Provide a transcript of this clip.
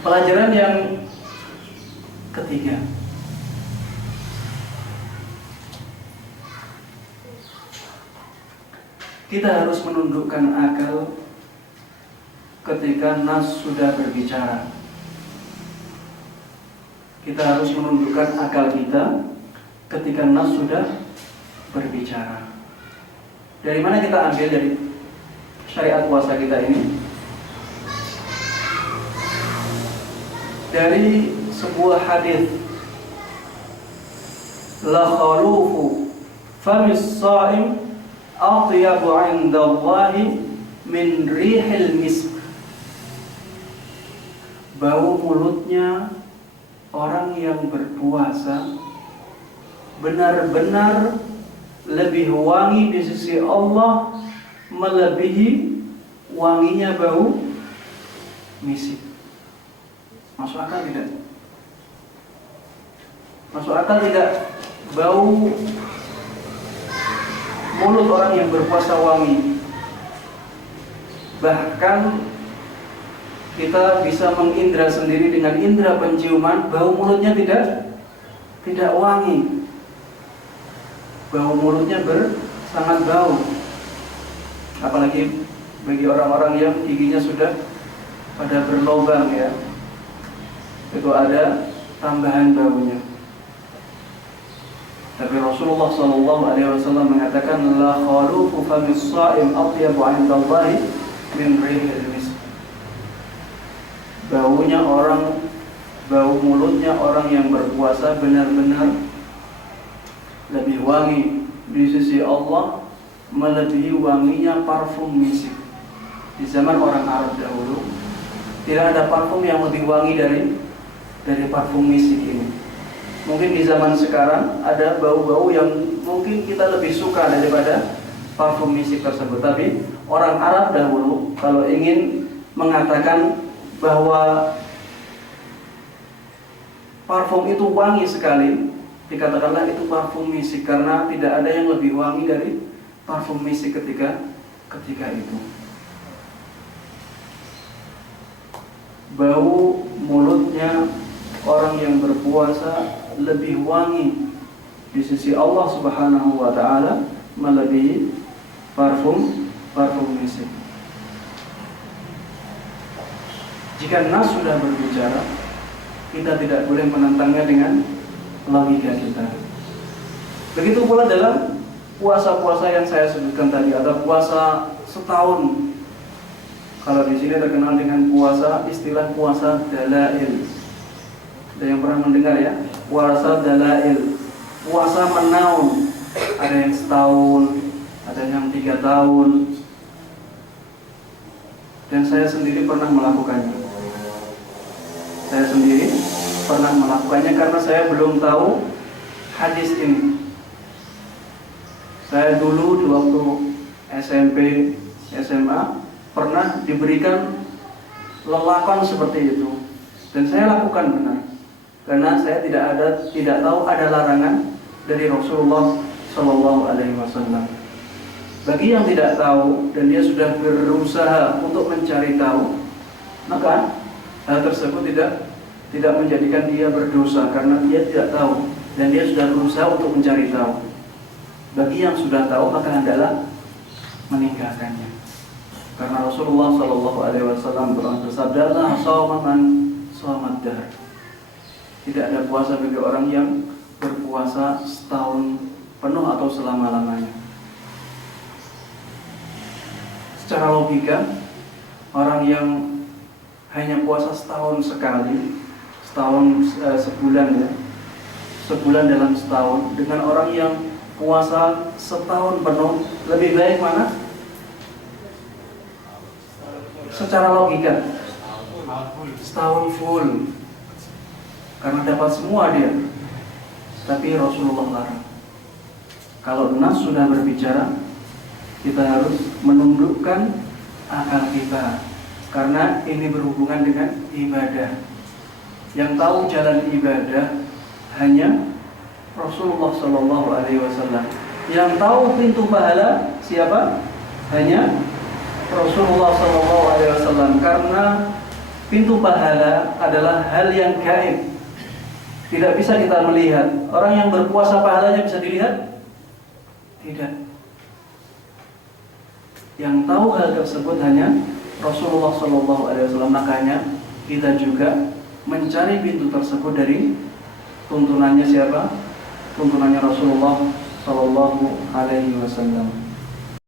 Pelajaran yang ketiga, kita harus menundukkan akal ketika nas sudah berbicara. Kita harus menundukkan akal kita ketika nas sudah berbicara. Dari mana kita ambil dari syariat puasa kita ini? Dari sebuah hadis, la khalufu famis sha'im atyabu 'indallahi min rihil misk. Bau mulutnya orang yang berpuasa benar-benar lebih wangi di sisi Allah melebihi wanginya bau misik. Masuk akal tidak? Masuk akal tidak? Bau mulut orang yang berpuasa wangi. Bahkan kita bisa mengindra sendiri dengan indera penciuman, bau mulutnya tidak wangi. Bau mulutnya sangat bau. Apalagi bagi orang-orang yang giginya sudah pada berlubang ya, itu ada tambahan baunya. Tapi Rasulullah SAW mengatakan la khalufu famis sha'im atyabu 'indallahi min rihil misk. Bau mulutnya orang yang berpuasa benar-benar lebih wangi di sisi Allah melebihi wanginya parfum misik. Di zaman orang Arab dahulu tidak ada parfum yang lebih wangi dari parfum misik ini. Mungkin di zaman sekarang ada bau-bau yang mungkin kita lebih suka daripada parfum misik tersebut. Tapi orang Arab dahulu kalau ingin mengatakan bahwa parfum itu wangi sekali, dikatakanlah itu parfum misik, karena tidak ada yang lebih wangi dari parfum misik ketika itu. Bau mulutnya orang yang berpuasa lebih wangi di sisi Allah Subhanahu wa taala melebihi parfum misik. Jika nas sudah berbicara, kita tidak boleh menentangnya dengan logika kita. Begitu pula dalam puasa-puasa yang saya sebutkan tadi, ada puasa setahun. Kalau di sini terkenal dengan puasa, istilah puasa dalail. Ada yang pernah mendengar ya? Puasa dalail, puasa menaun. Ada yang setahun, ada yang 3 tahun. Dan saya sendiri pernah melakukannya. Karena saya belum tahu hadis ini. Saya dulu di waktu SMP, SMA pernah diberikan lelakan seperti itu, dan saya lakukan benar. Karena saya tidak tahu ada larangan dari Rasulullah Shallallahu Alaihi Wasallam. Bagi yang tidak tahu dan dia sudah berusaha untuk mencari tahu, maka hal tersebut tidak menjadikan dia berdosa karena dia tidak tahu dan dia sudah berusaha untuk mencari tahu. Bagi yang sudah tahu maka hendaklah meninggalkannya. Karena Rasulullah Shallallahu Alaihi Wasallam pernah bersabda, "La shawma man shawmad dahr." Tidak ada puasa bagi orang yang berpuasa setahun penuh atau selama-lamanya. Secara logika, orang yang hanya puasa setahun sekali, sebulan ya, sebulan dalam setahun, dengan orang yang puasa setahun penuh, lebih baik mana? Secara logika, setahun full, karena dapat semua dia. Tapi Rasulullah larang. Kalau nas sudah berbicara, kita harus menundukkan akal kita, karena ini berhubungan dengan ibadah. Yang tahu jalan ibadah hanya Rasulullah Shallallahu Alaihi Wasallam. Yang tahu pintu pahala siapa? Hanya Rasulullah Shallallahu Alaihi Wasallam. Karena pintu pahala adalah hal yang gaib. Tidak bisa kita melihat. Orang yang berpuasa pahalanya bisa dilihat? Tidak. Yang tahu hal tersebut hanya Rasulullah SAW. Makanya kita juga mencari pintu tersebut dari tuntunannya siapa? Tuntunannya Rasulullah SAW.